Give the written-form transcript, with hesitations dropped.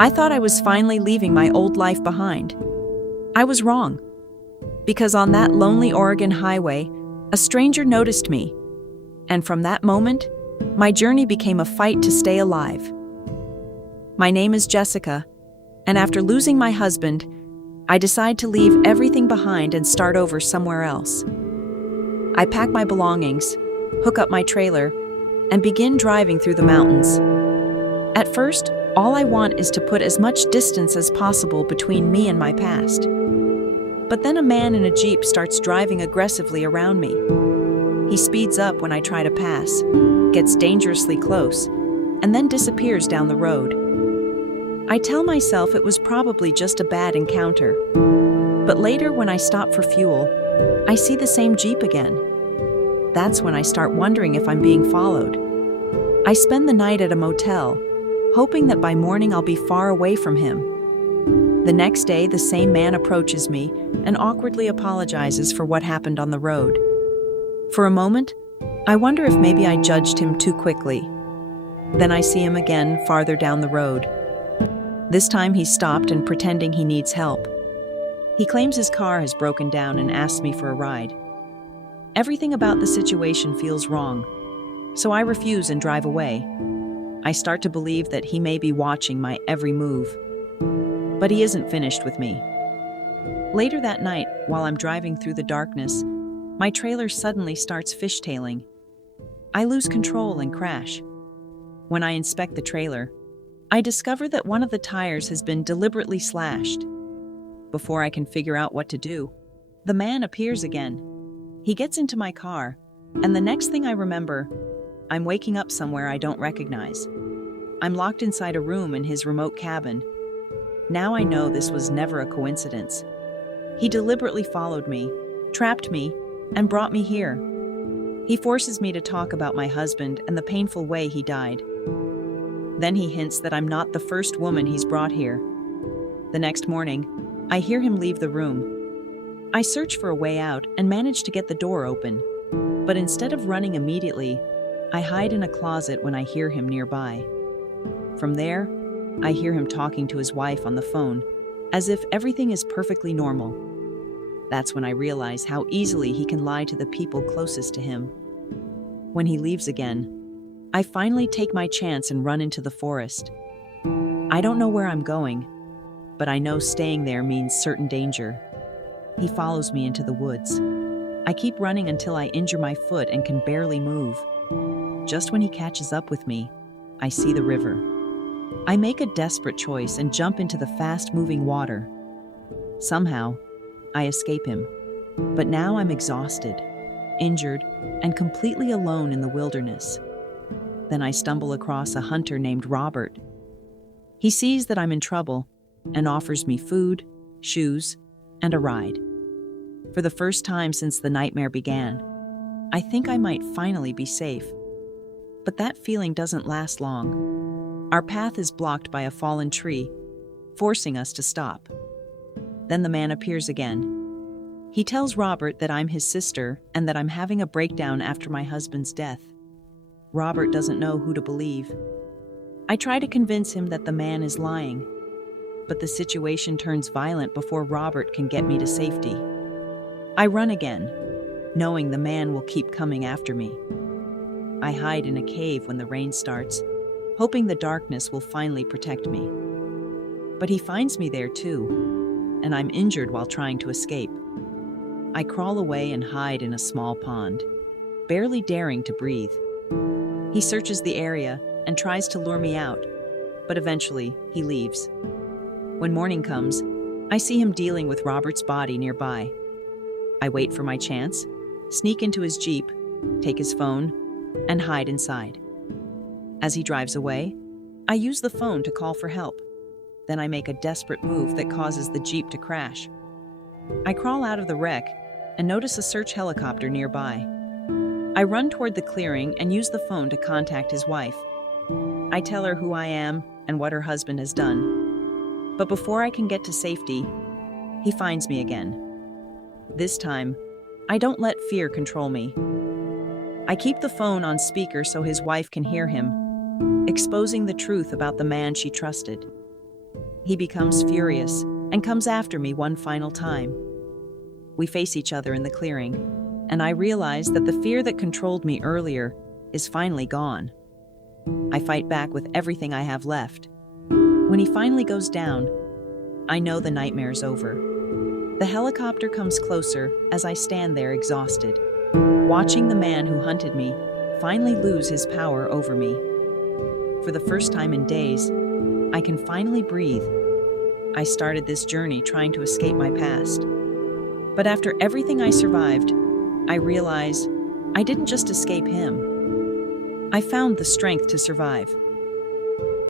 I thought I was finally leaving my old life behind. I was wrong, because on that lonely Oregon highway, a stranger noticed me, and from that moment, my journey became a fight to stay alive. My name is Jessica, and after losing my husband, I decide to leave everything behind and start over somewhere else. I pack my belongings, hook up my trailer, and begin driving through the mountains. At first, all I want is to put as much distance as possible between me and my past. But then a man in a Jeep starts driving aggressively around me. He speeds up when I try to pass, gets dangerously close, and then disappears down the road. I tell myself it was probably just a bad encounter. But later, when I stop for fuel, I see the same Jeep again. That's when I start wondering if I'm being followed. I spend the night at a motel, hoping that by morning I'll be far away from him. The next day, the same man approaches me and awkwardly apologizes for what happened on the road. For a moment, I wonder if maybe I judged him too quickly. Then I see him again farther down the road. This time he's stopped and pretending he needs help. He claims his car has broken down and asks me for a ride. Everything about the situation feels wrong, so I refuse and drive away. I start to believe that he may be watching my every move. But he isn't finished with me. Later that night, while I'm driving through the darkness, my trailer suddenly starts fishtailing. I lose control and crash. When I inspect the trailer, I discover that one of the tires has been deliberately slashed. Before I can figure out what to do, the man appears again. He gets into my car, and the next thing I remember, I'm waking up somewhere I don't recognize. I'm locked inside a room in his remote cabin. Now I know this was never a coincidence. He deliberately followed me, trapped me, and brought me here. He forces me to talk about my husband and the painful way he died. Then he hints that I'm not the first woman he's brought here. The next morning, I hear him leave the room. I search for a way out and manage to get the door open. But instead of running immediately, I hide in a closet when I hear him nearby. From there, I hear him talking to his wife on the phone, as if everything is perfectly normal. That's when I realize how easily he can lie to the people closest to him. When he leaves again, I finally take my chance and run into the forest. I don't know where I'm going, but I know staying there means certain danger. He follows me into the woods. I keep running until I injure my foot and can barely move. Just when he catches up with me, I see the river. I make a desperate choice and jump into the fast-moving water. Somehow, I escape him. But now I'm exhausted, injured, and completely alone in the wilderness. Then I stumble across a hunter named Robert. He sees that I'm in trouble and offers me food, shoes, and a ride. For the first time since the nightmare began, I think I might finally be safe. But that feeling doesn't last long. Our path is blocked by a fallen tree, forcing us to stop. Then the man appears again. He tells Robert that I'm his sister and that I'm having a breakdown after my husband's death. Robert doesn't know who to believe. I try to convince him that the man is lying, but the situation turns violent before Robert can get me to safety. I run again, knowing the man will keep coming after me. I hide in a cave when the rain starts, hoping the darkness will finally protect me. But he finds me there too, and I'm injured while trying to escape. I crawl away and hide in a small pond, barely daring to breathe. He searches the area and tries to lure me out, but eventually he leaves. When morning comes, I see him dealing with Robert's body nearby. I wait for my chance, sneak into his Jeep, take his phone, and hide inside. As he drives away, I use the phone to call for help. Then I make a desperate move that causes the Jeep to crash. I crawl out of the wreck and notice a search helicopter nearby. I run toward the clearing and use the phone to contact his wife. I tell her who I am and what her husband has done. But before I can get to safety, he finds me again. This time, I don't let fear control me. I keep the phone on speaker so his wife can hear him, exposing the truth about the man she trusted. He becomes furious and comes after me one final time. We face each other in the clearing, and I realize that the fear that controlled me earlier is finally gone. I fight back with everything I have left. When he finally goes down, I know the nightmare's over. The helicopter comes closer as I stand there exhausted, watching the man who hunted me finally lose his power over me. For the first time in days, I can finally breathe. I started this journey trying to escape my past. But after everything I survived, I realize I didn't just escape him. I found the strength to survive.